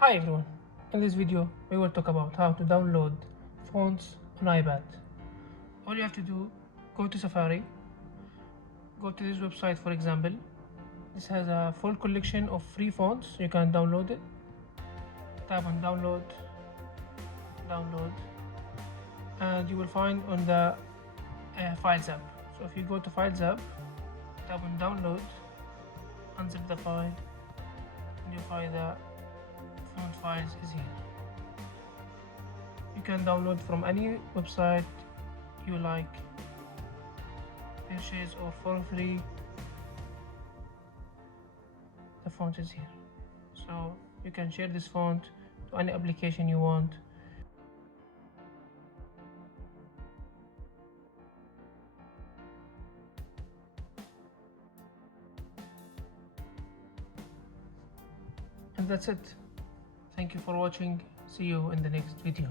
Hi everyone, in this video we will talk about how to download fonts on iPad. All you have to do, go to Safari, go to this website for example. This has a full collection of free fonts, you can download it. Tap on download, and you will find on the Files app. So if you go to Files app, tap on download, unzip the file, and you'll find the font files is here. You can download from any website you like, purchase or for free. The font is here, so you can share this font to any application you want. And that's it. Thank you for watching. See you in the next video.